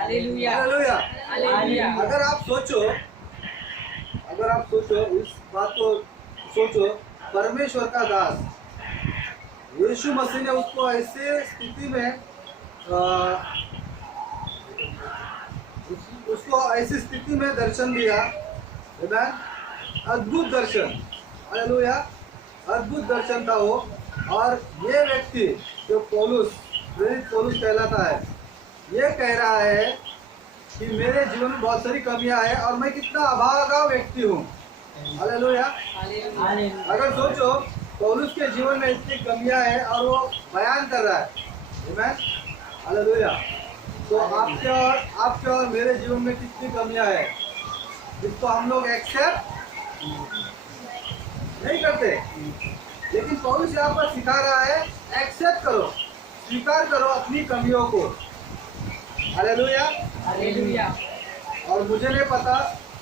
Hallelujah. Hallelujah. Hallelujah. अगर आप सोचो इस बात को सोचो, परमेश्वर का दास यीशु मसीह ने उसको ऐसे स्थिति में उसको ऐसी स्थिति में दर्शन दिया। आमेन। अद्भुत दर्शन। हालेलुया। अद्भुत दर्शन था वो। और ये व्यक्ति जो पौलुस, प्रेरित पौलुस कहलाता है, ये कह रहा है कि मेरे जीवन में बहुत सारी कमियां हैं और मैं कितना अभागा व्यक्ति हूँ। हालेलुया। अगर सोचो पौलुस के जीवन में इतनी कमियां हैं और वो बयान कर रहा है। आमेन। हालेलुया। तो आपके और मेरे जीवन में कितनी कमियां हैं, जिसको हम लोग एक्सेप्ट नहीं करते। लेकिन पौलुस यहाँ पर सिखा रहा है, एक्सेप्ट करो, स्वीकार करो अपनी कमियों को। हालेलुया। हालेलुया। और मुझे नहीं पता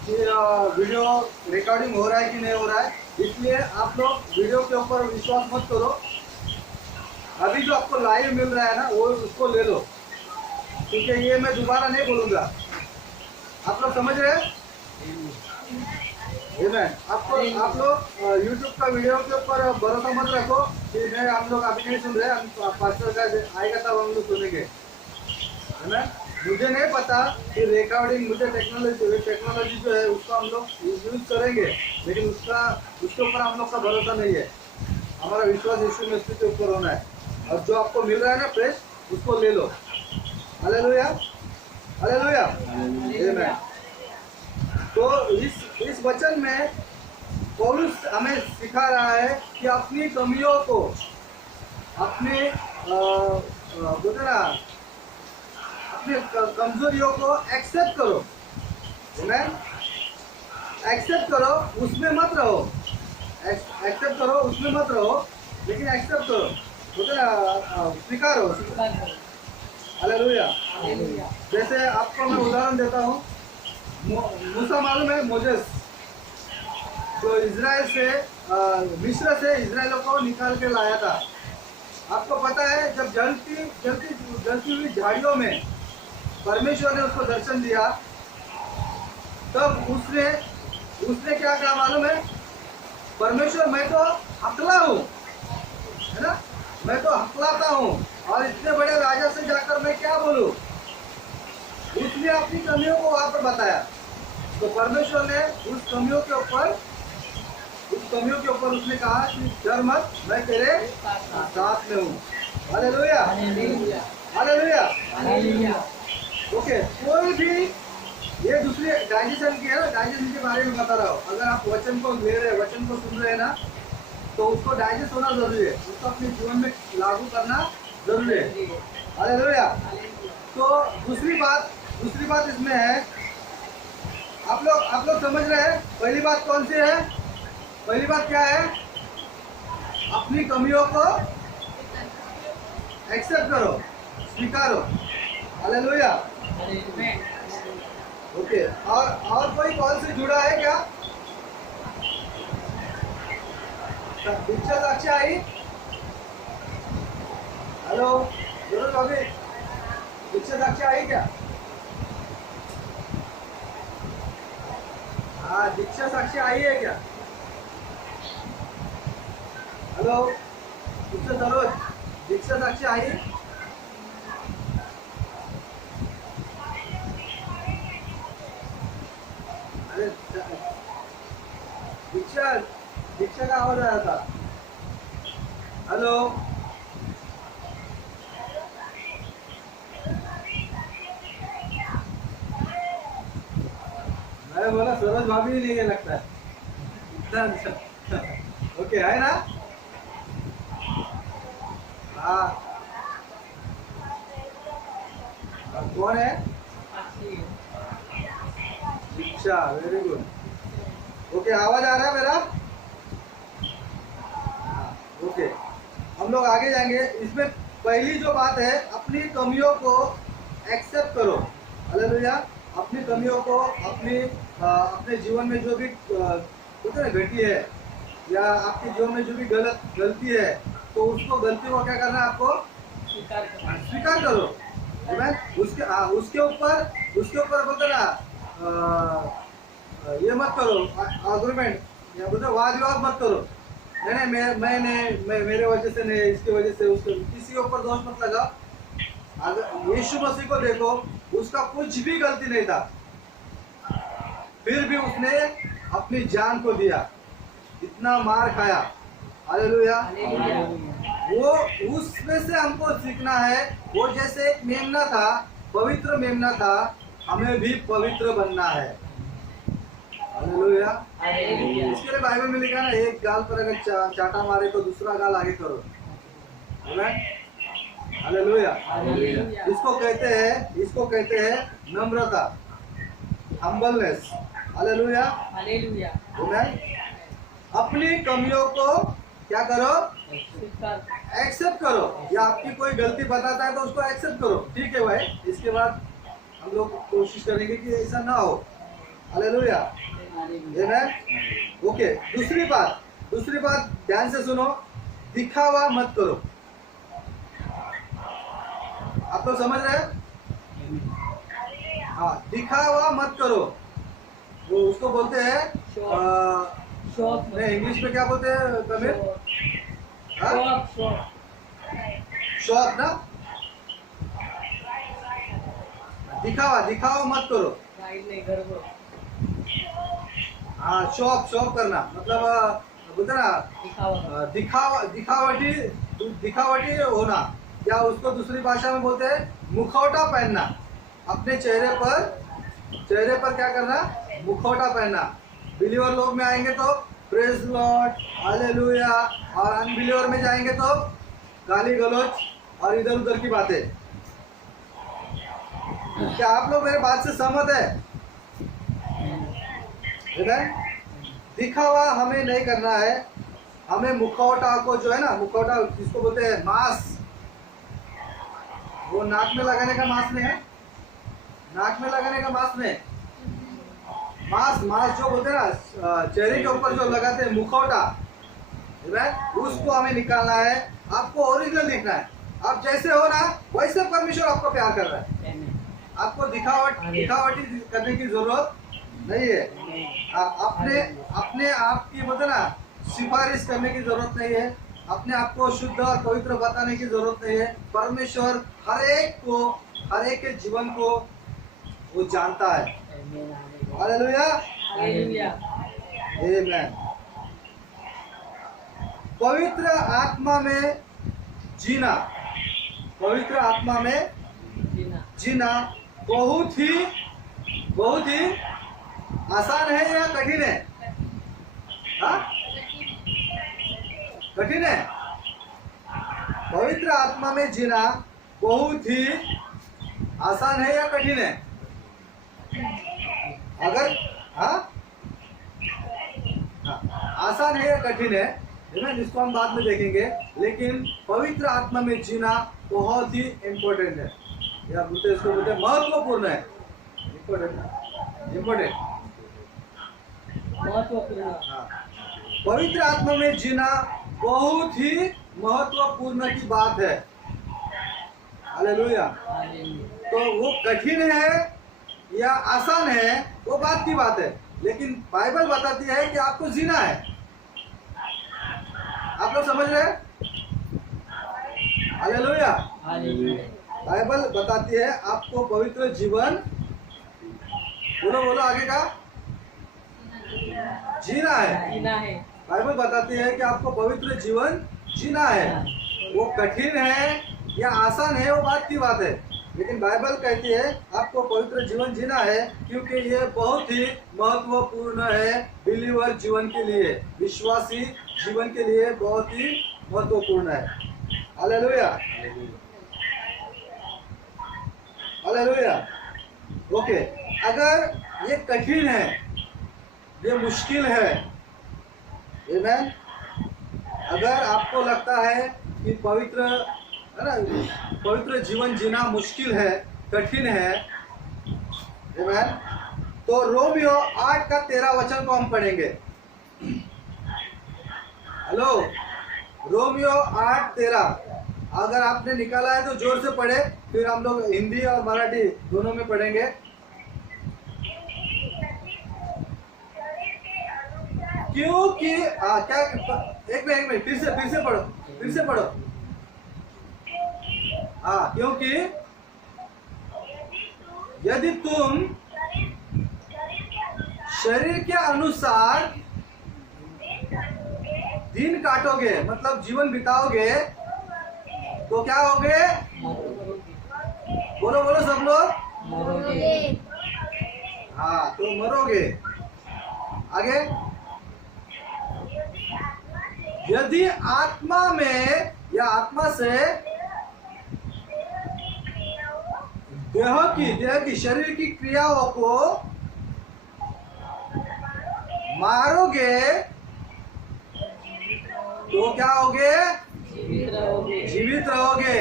कि वीडियो रिकॉर्डिंग हो रहा है कि नहीं हो रहा है, इसलिए आप लोग वीडियो के ऊपर विश्वास मत करो। अभी जो आपको लाइव मिल रहा है ना, वो उसको ले लो, क्योंकि ये मैं दोबारा नहीं बोलूँगा। आप लोग समझ रहे हैं? आप लोग यूट्यूब का वीडियो के ऊपर भरोसा मत रखो कि मैं हम लोग अभी नहीं सुन रहे, हम पास्टर का आएगा तब हम लोग सुनेंगे। है ना? मुझे नहीं पता कि रिकॉर्डिंग, मुझे टेक्नोलॉजी जो है उसको हम लोग यूज करेंगे, लेकिन उसके ऊपर हम लोग का भरोसा नहीं है। हमारा विश्वास यीशु मसीह के ऊपर होना है। और जो आपको मिल रहा है ना फ्रेश, उसको ले लो। हालेलुया। हालेलुया। आमीन। तो इस वचन में पौलुस हमें सिखा रहा है कि अपनी कमियों को, अपने बोलते ना, अपने कमजोरियों को एक्सेप्ट करो। आमीन। एक्सेप्ट करो, उसमें मत रहो। एक्सेप्ट करो, उसमें मत रहो, लेकिन एक्सेप्ट करो, बोलते ना, स्वीकारो। हालेलुया। जैसे आपको मैं उदाहरण देता हूँ। मूसा मालूम है, मोजेस जो इजराइल से मिस्र से इजराइलों को निकाल के लाया था। आपको पता है, जब जलती हुई झाड़ियों में परमेश्वर ने उसको दर्शन दिया, तब उसने क्या कहा मालूम है? परमेश्वर, मैं तो हकला हूँ, है ना, मैं तो हकलाता हूँ, और इतने बड़े राजा से जाकर मैं क्या बोलूँ? उसने अपनी कमियों को वहां पर बताया। तो परमेश्वर ने उस कमियों के ऊपर उसने कहा कि डर मत, मैं तेरे साथ में हूँ। हालेलुया। हालेलुया। ओके। कोई भी, ये दूसरी डाइजेशन की है ना, डाइजेशन के बारे में बता रहा हूँ। अगर आप वचन को ले रहे हैं, वचन को सुन रहे हैं ना, तो उसको डाइजेस्ट होना जरूरी है, उसको अपने जीवन में लागू करना जरूरी है। हालेलुया। तो दूसरी बात इसमें है, आप लोग समझ रहे हैं? पहली बात कौन सी है? पहली बात क्या है? अपनी कमियों को एक्सेप्ट करो, स्वीकारो। हालेलुया। ओके। और कोई कॉल से जुड़ा है क्या? दीक्षा साक्षी आई? हेलो, जरूर अभी दीक्षा साक्षी आई क्या? हाँ, दीक्षा साक्षी आई है क्या? हेलो, दीक्षा साक्षी आई? अरे दीक्षा का आवाज आया था। हेलो, मैं बोला सरोज भाभी ही नहीं है लगता है। ओके, है ना? हाँ। कौन है? दीक्षा, वेरी गुड। ओके, आवाज आ रहा है मेरा? ओके, हम लोग आगे जाएंगे। इसमें पहली जो बात है, अपनी कमियों को एक्सेप्ट करो। हालेलुया। अपनी कमियों को, अपने जीवन में जो भी घटी है, या आपके जीवन में जो भी गलती है, तो उसको, गलती को क्या करना है आपको? स्वीकार करो। उसके ऊपर बोलते ना ये मत करो, आर्गुमेंट या बोलते वाद विवाद मत करो। नहीं मैं मेरे वजह से नहीं, इसकी वजह से उसको, किसी के ऊपर दोष मत लगाओ। अगर यीशु मसीह को देखो, उसका कुछ भी गलती नहीं था, फिर भी उसने अपनी जान को दिया, इतना मार खाया। हालेलुया। वो उसमें से हमको सीखना है। वो जैसे एक मेमना था, पवित्र मेमना था, हमें भी पवित्र बनना है। हालेलुया। इसके लिए बाइबल में लिखा ना, एक गाल पर अगर चाटा मारे तो दूसरा गाल आगे करो। हालेलुया। इसको कहते हैं नम्रता, हम्बलनेस। हालेलुया। अपनी कमियों को क्या करो, एक्सेप्ट करो। या आपकी कोई गलती बताता है तो उसको एक्सेप्ट करो, ठीक है भाई। इसके बाद हम लोग कोशिश करेंगे कि ऐसा ना हो। हालेलुया। ओके, दूसरी बात ध्यान से सुनो, दिखावा मत करो। आप तो समझ रहे हैं? हाँ, दिखावा मत करो। वो उसको बोलते हैं नहीं, इंग्लिश में क्या बोलते हैं तमिल? शॉप ना, दिखावा मत करो। हाँ, शॉप करना मतलब बोलते ना दिखावटी होना, या उसको दूसरी भाषा में बोलते हैं मुखौटा पहनना। अपने चेहरे पर क्या करना, मुखौटा पहनना। बिलीवर लोग में आएंगे तो प्रेज लॉर्ड, हालेलुया, और अनबिलीवर में जाएंगे तो गाली गलौज और इधर उधर की बातें। क्या आप लोग मेरे बात से सहमत है? दिखावा हमें नहीं करना है। हमें मुखौटा को, जो है ना, मुखौटा जिसको बोलते हैं मास्क, वो नाक में लगाने का मास्क नहीं है, नाक में लगाने का मास्क नहीं, मास्क जो बोलते हैं ना, चेहरे के ऊपर जो लगाते हैं मुखौटा, उसको हमें निकालना है। आपको ओरिजिनल दिखना है। आप जैसे हो ना, वैसे परमेश्वर आपको प्यार कर रहा है। आपको दिखावटी करने की जरूरत नहीं है। अपने आप की बोलते ना सिफारिश करने की जरूरत नहीं है। अपने आप को शुद्ध और पवित्र बताने की जरूरत नहीं है। परमेश्वर हर एक के जीवन को वो जानता है। हालेलुया, आमीन। पवित्र आत्मा में जीना बहुत ही आसान है या कठिन है? कठिन है। पवित्र आत्मा में जीना बहुत ही आसान है या कठिन है? अगर आसान है या कठिन है, इसको हम बाद में देखेंगे। लेकिन पवित्र आत्मा में जीना बहुत ही इम्पोर्टेंट है, या बोलते इसको बोलते महत्वपूर्ण है। इम्पोर्टेंट। पवित्र आत्मा में जीना बहुत ही महत्वपूर्ण की बात है। हालेलुया। तो वो कठिन है या आसान है, वो बात की बात है। लेकिन बाइबल बताती है कि आपको जीना है। आप लोग समझ रहे हैं? हालेलुया। बाइबल बताती है आपको पवित्र जीवन, बोलो आगे का, जीना है। बाइबल बताती है कि आपको पवित्र जीवन जीना है। वो कठिन है या आसान है, वो बात की बात है। लेकिन बाइबल कहती है आपको पवित्र जीवन जीना है, क्योंकि ये बहुत ही महत्वपूर्ण है बिलीवर जीवन के लिए, विश्वासी जीवन के लिए बहुत ही महत्वपूर्ण है। Hallelujah, hallelujah. ओके, अगर ये कठिन है, ये मुश्किल है, आमीन। अगर आपको लगता है कि पवित्र जीवन जीना मुश्किल है, कठिन है, आमीन, तो रोमियो 8 का 13 वचन को हम पढ़ेंगे। Hello, Romeo 8:13। अगर आपने निकाला है तो जोर से पढ़े, फिर हम लोग हिंदी और मराठी दोनों में पढ़ेंगे। क्योंकि क्या, एक मिनट फिर से पढ़ो, फिर से पढ़ो। हाँ, क्योंकि यदि तुम शरीर के अनुसार दिन काटोगे, मतलब जीवन बिताओगे, तो क्या होगे? बोलो बोलो सब लोग, मरोगे। हाँ तो मरोगे। आगे, यदि आत्मा में या आत्मा से देह की शरीर की क्रियाओं को मारोगे, तो क्या होगे? जीवित रहोगे। जीवित रहोगे।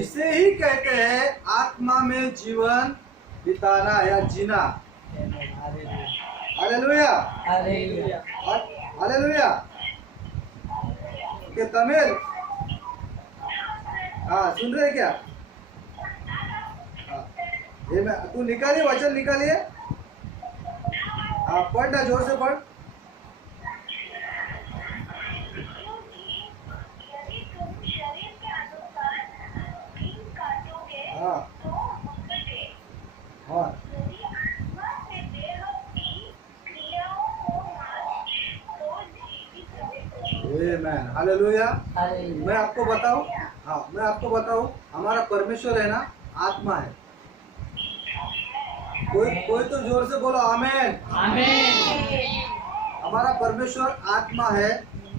इसे ही कहते हैं आत्मा में जीवन बिताना या जीना। Hallelujah, hallelujah. Hallelujah. Okay, Tamil, हाँ सुन रहे क्या? हाँ, ये मैं, तू निकालिए, वचन निकालिए। हाँ पढ़ना, जोर से पढ़। हाँ हाँ, आमेन, हालेलुया। हालेलुया। मैं आपको बताऊं, हाँ मैं आपको बताऊं, हमारा परमेश्वर है ना, आत्मा है। कोई तो जोर से बोलो आमेन। आमीन। हमारा परमेश्वर आत्मा है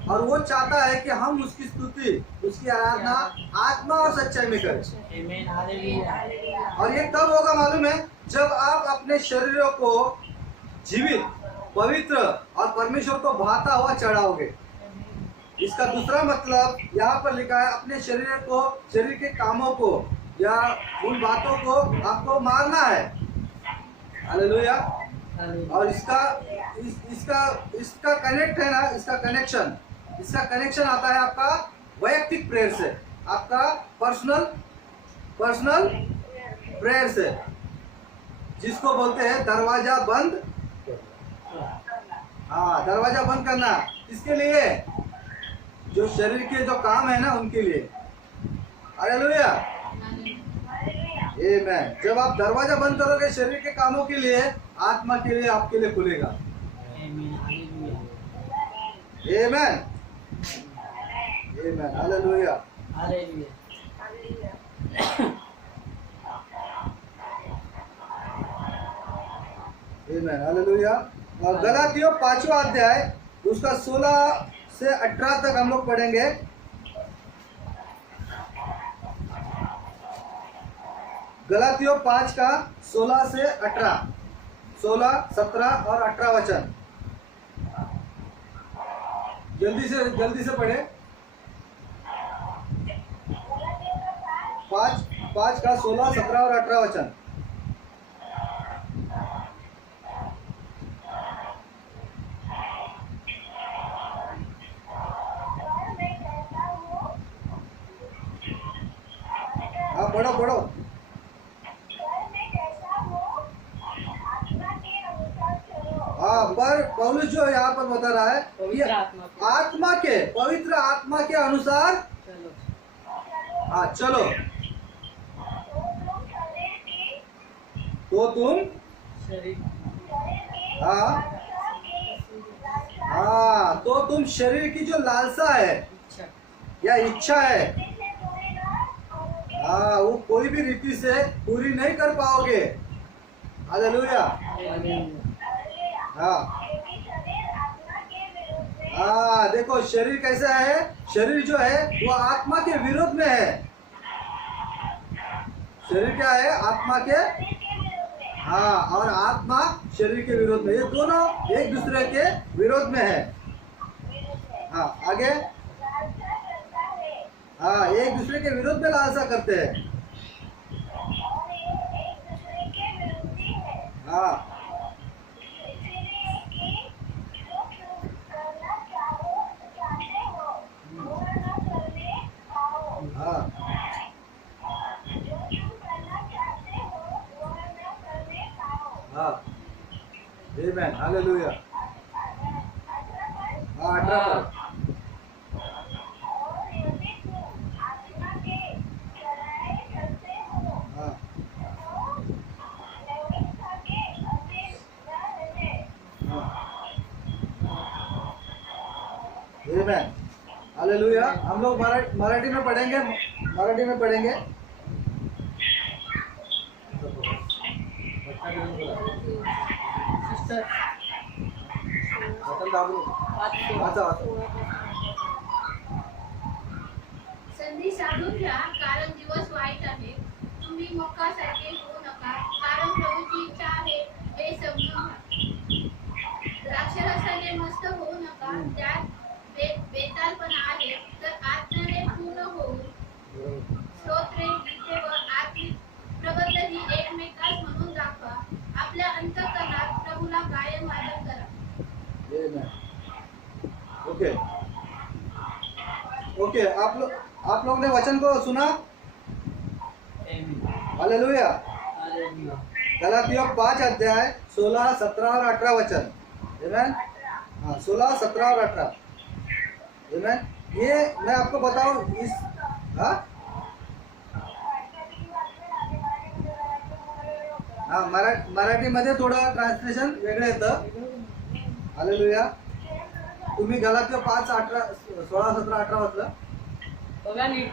और वो चाहता है कि हम उसकी स्तुति, उसकी आराधना आत्मा और सच्चाई में करें। आमीन। हालेलुया। और ये तब होगा मालूम है, जब आप अपने शरीरों को जीवित, पवित्र और परमेश्वर को भाता हुआ चढ़ाओगे। इसका दूसरा मतलब यहाँ पर लिखा है, अपने शरीर को, शरीर के कामों को या उन बातों को आपको मारना है। हालेलुया। और इसका कनेक्ट है ना, इसका कनेक्शन आता है आपका वैयक्तिक प्रेयर से, आपका पर्सनल प्रेयर से, जिसको बोलते हैं दरवाजा बंद। हाँ, दरवाजा बंद करना किसके लिए? जो शरीर के जो काम है ना, उनके लिए। हालेलुया, आमेन। जब आप दरवाजा बंद करोगे शरीर के कामों के लिए, आत्मा के लिए, आपके लिए खुलेगा। आमीन। हालेलुया। आमेन, आमेन, हालेलुया। हालेलुया। आमेन, हालेलुया। और गलातियों 5वां अध्याय, उसका 16 से 18 तक हम लोग पढ़ेंगे। गलातियों 5 का 16 से 18, 16, 17 और 18 वचन। जल्दी से पढ़े। 5 का 16, 17 और 18 वचन। हाँ पढ़ो। हाँ, पर पौलुस जो यहाँ पर बता रहा है, पवित्र आत्मा पवित्र आत्मा के अनुसार चलो। हाँ चलो, तो तुम शरीर तो तुम शरीर की जो लालसा है इच्छा या इच्छा है, वो कोई भी रीति से पूरी नहीं कर पाओगे। हालेलुया। देखो शरीर कैसा है, शरीर जो है वो आत्मा के विरोध में है। शरीर क्या है? आत्मा के, और आत्मा शरीर के विरोध में, ये दोनों एक दूसरे के विरोध में है। आगे, एक दूसरे के विरोध में लालसा करते हैं। हाँ आमेन हालेलुया। हाँ 18 पर हाँ आमेन हालेलुया। हम लोग मराठी में पढ़ेंगे, मराठी में पढ़ेंगे। सिस्टर बटन दाबलो वाचा वाचा संधी साधून घ्या, कारण दिवस वाईट आहे. तुम्ही मोकासारखे होऊ नका, कारण प्रभूची इच्छा आहे हे समजून घ्या. द्राक्षरसाने मस्त होऊ नका, त्यात बेतालपणा आहे. तर आत्म्याने पूर्ण होऊन स्तोत्रे, गीते व आत्मिक प्रबंध ही एकमेकास म्हणून दाखवा. आपल्या अंतःकरणात प्रभूला कायम वादन करा. ओके ओके, आप लोग ने वचन को सुना। हालेलुया। हालेलुया। गलातियों 5 अध्याय 16, 17 और 18 वचन। आमेन। हाँ 16, 17 और 18। आमेन। ये मैं आपको बताऊं इस हाँ हाँ मराठीमध्ये थोडं ट्रान्सलेशन वेगळं येतं। हालेलुया। तुम्ही गलातियों 5, 18, 16, 17, 18 वाचलं बघा नीट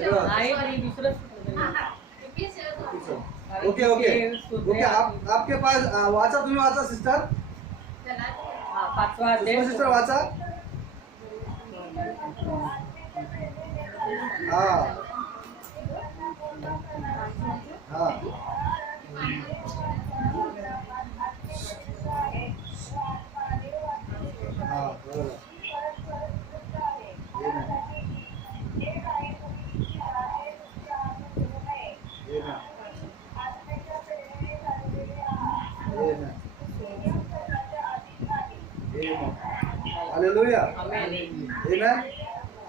नाही तरी दुसरंच ओके ओके ओके, आपके पास वाचा, तुम्ही वाचा सिस्टर। हा 5वा अध्याय सिस्टर वाचा। हाँ हाँ हाँ बरोबर। हालेलुया। आमेन। आमेन।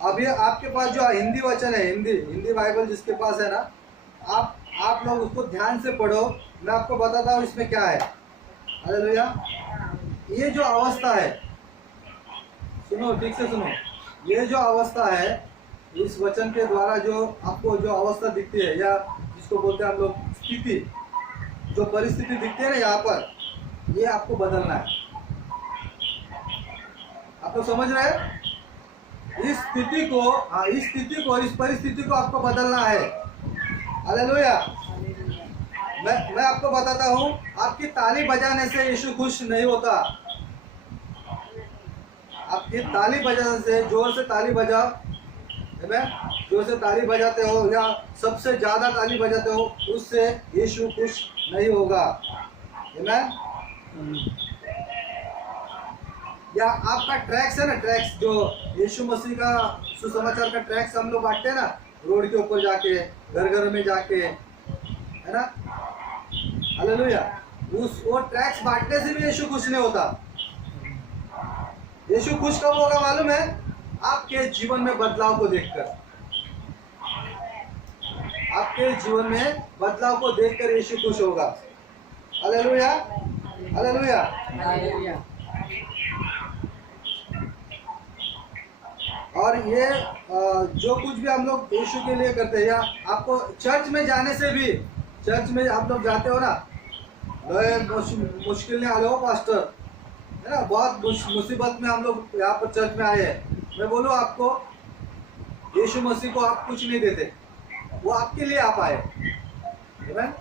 अब ये आपके पास जो हिंदी वचन है, हिंदी बाइबल जिसके पास है ना, आप लोग उसको ध्यान से पढ़ो। मैं आपको बताता हूँ इसमें क्या है। हालेलुया। ये जो अवस्था है, सुनो ठीक से सुनो, ये जो अवस्था है, इस वचन के द्वारा जो आपको जो अवस्था दिखती है, या जिसको बोलते हैं हम लोग स्थिति, जो परिस्थिति दिखती है ना यहाँ पर, ये आपको बदलना है। आप लोग समझ रहे हैं? इस स्थिति को, हाँ इस स्थिति को, इस परिस्थिति को आपको बदलना है। हालेलुया। मैं आपको बताता हूँ, आपकी ताली बजाने से यीशु खुश नहीं होता। आपकी ताली बजाने से, जोर से ताली बजाओ, जोर से ताली बजाते हो या सबसे ज्यादा ताली बजाते हो, उससे यीशु खुश नहीं होगा। या आपका ट्रैक्स है ना, ट्रैक्स जो यीशु मसीह का सुसमाचार का ट्रैक्स हम लोग बांटते हैं ना, रोड के ऊपर जाके, घर घर में जाके, है ना। हालेलुया। वो ट्रैक्स बांटने से भी यीशु खुश नहीं होता। यीशु खुश कब होगा मालूम है? आपके जीवन में बदलाव को देखकर। आपके जीवन में बदलाव को देखकर यीशु खुश होगा। हालेलुया। हालेलुया। हालेलुया। और ये जो कुछ भी हम लोग यीशु के लिए करते हैं, या आपको चर्च में जाने से भी, चर्च में आप लोग जाते हो ना, मुश्किल नहीं आ लो पास्टर, है ना, बहुत मुसीबत में हम लोग यहाँ पर चर्च में आए हैं। मैं बोलूँ आपको, यीशु मसीह को आप कुछ नहीं देते, वो आपके लिए आप आए।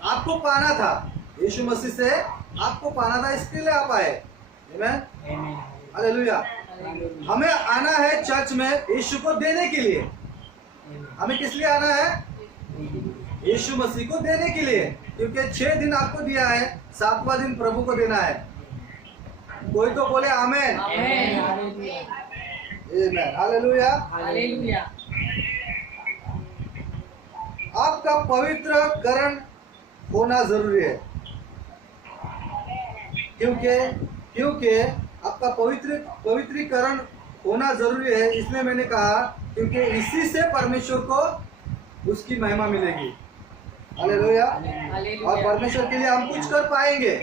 आपको पाना था, यीशु मसीह से आपको पाना था, इसके लिए आप आए। हालेलुया। हमें आना है चर्च में यीशु को देने के लिए। हमें किस लिए आना है? यीशु मसीह को देने के लिए, क्योंकि 6 दिन आपको दिया है, 7वां दिन प्रभु को देना है। कोई तो बोले आमेन। आमेन। हालेलुया। हालेलुया। आपका पवित्रकरण होना जरूरी है, क्योंकि आपका पवित्रीकरण होना जरूरी है। इसलिए मैंने कहा, क्योंकि इसी से परमेश्वर को उसकी महिमा मिलेगी। हालेलुया। और हालेलुया। परमेश्वर के लिए हम कुछ कर पाएंगे।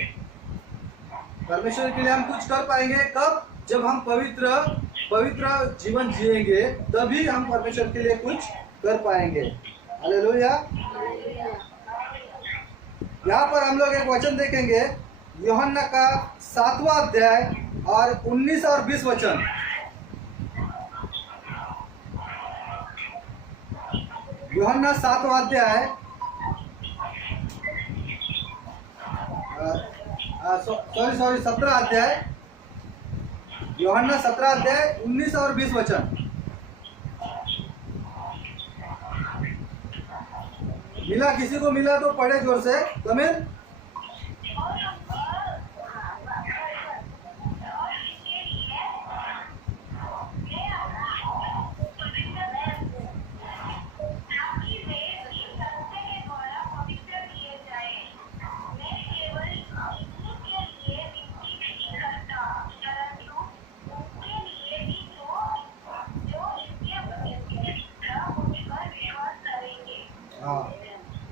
परमेश्वर के लिए हम कुछ कर पाएंगे कब? जब हम पवित्र जीवन जिएंगे, तभी हम परमेश्वर के लिए कुछ कर पाएंगे। हालेलुया। यहाँ पर हम लोग एक वचन देखेंगे, यूहन्ना का 7वां अध्याय और 19 और 20 वचन। यूहन्ना 7वां अध्याय, सॉरी 17 अध्याय, यूहन्ना 17 अध्याय 19 और 20 वचन। मिला? किसी को मिला तो पढ़े जोर से। तमिल।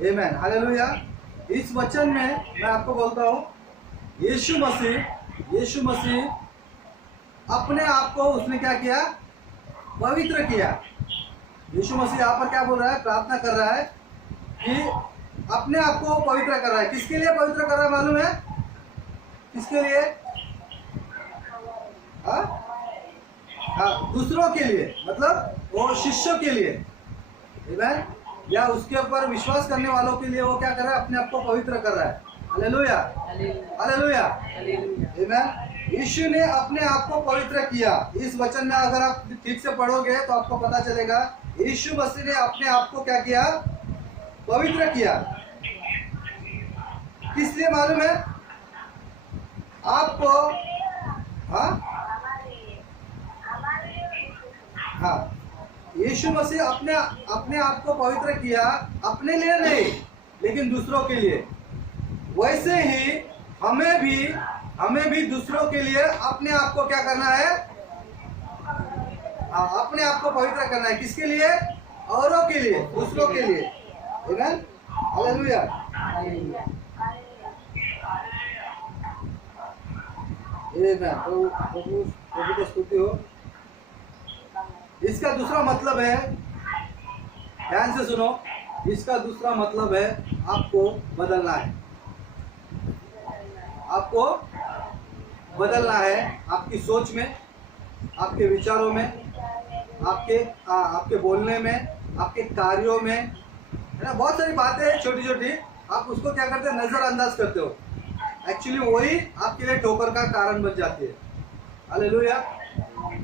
आमेन, हालेलुया। इस वचन में मैं आपको बोलता हूँ, यीशु मसीह अपने आप को उसने क्या किया? पवित्र किया। यीशु मसीह यहाँ पर क्या बोल रहा है? प्रार्थना कर रहा है कि अपने आप को पवित्र कर रहा है। किसके लिए पवित्र कर रहा है मालूम है? किसके लिए? दूसरों के लिए, मतलब वो शिष्यों के लिए, आमेन, या उसके ऊपर विश्वास करने वालों के लिए वो क्या कर रहा है? अपने आप को पवित्र कर रहा है। हालेलुया, हालेलुया, आमेन। यीशु ने अपने आप को पवित्र किया। इस वचन में अगर आप ठीक से पढ़ोगे तो आपको पता चलेगा, यीशु मसीह ने अपने आप को क्या किया? पवित्र किया। किस लिए मालूम है आपको? हाँ, यीशु मसीह अपने आप को पवित्र किया, अपने लिए नहीं लेकिन दूसरों के लिए। वैसे ही हमें भी दूसरों के लिए अपने आप को क्या करना है? अपने आप को पवित्र करना है। किसके लिए? औरों के लिए, दूसरों के लिए। आमेन, हालेलुया। प्रभु की स्तुति हो। इसका दूसरा मतलब है, ध्यान से सुनो, इसका दूसरा मतलब है आपको बदलना है। आपको बदलना है, आपकी सोच में, आपके विचारों में, आपके बोलने में, आपके कार्यों में, है ना। बहुत सारी बातें हैं छोटी छोटी, आप उसको क्या करते हैं? नजरअंदाज करते हो। एक्चुअली वही आपके लिए ठोकर का कारण बन जाती है। हालेलुया।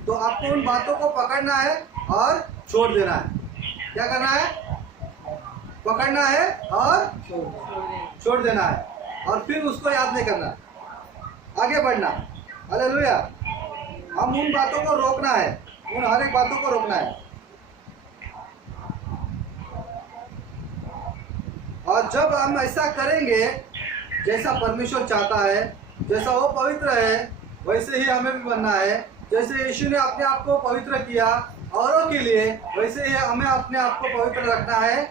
तो आपको उन बातों को पकड़ना है और छोड़ देना है। क्या करना है? पकड़ना है और छोड़ देना है, और फिर उसको याद नहीं करना, आगे बढ़ना। हालेलुया। हम उन बातों को रोकना है, उन हर एक बातों को रोकना है। और जब हम ऐसा करेंगे, जैसा परमेश्वर चाहता है, जैसा वो पवित्र है, वैसे ही हमें भी बनना है। जैसे यीशु ने अपने आप को पवित्र किया औरों के लिए, वैसे ही हमें अपने आप को पवित्र रखना है।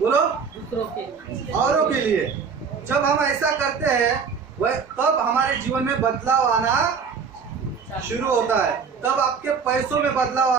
बोलो, दूसरों के लिए, औरों के लिए। जब हम ऐसा करते हैं, वह तब हमारे जीवन में बदलाव आना शुरू होता है। तब आपके पैसों में बदलाव